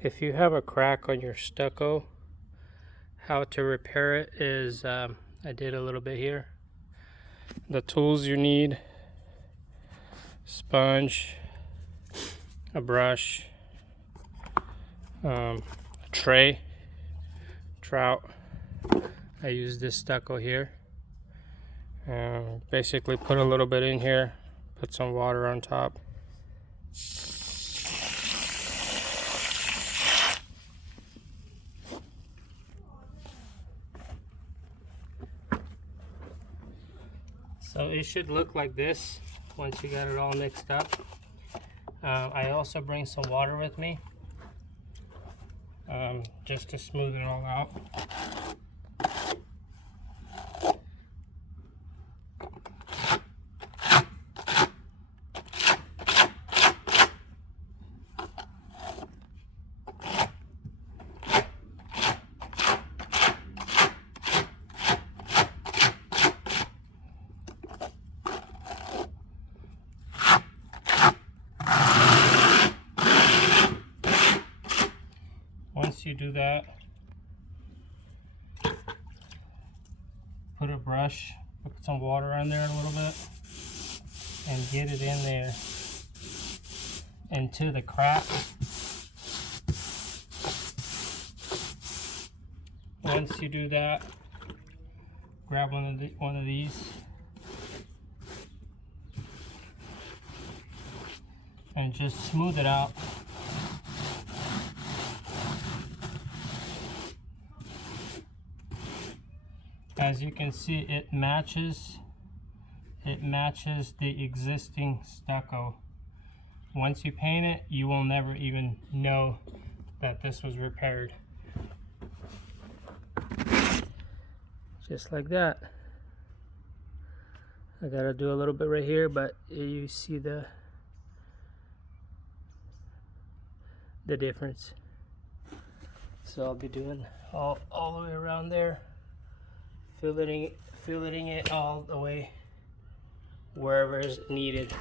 If you have a crack on your stucco, how to repair it is, I did a little bit here. The tools you need: sponge, a brush, a tray, trout. I use this stucco here. Basically put a little bit in here, put some water on top. So it should look like this once you got it all mixed up. I also bring some water with me, just to smooth it all out. Once you do that, put a brush, put some water on there a little bit, and get it in there into the crack. Once you do that, grab one of these and just smooth it out. As you can see, it matches the existing stucco. Once you paint it, you will never even know that this was repaired. Just like that. I gotta do a little bit right here, but you see the difference. So I'll be doing all the way around there, filleting it all the way wherever is needed.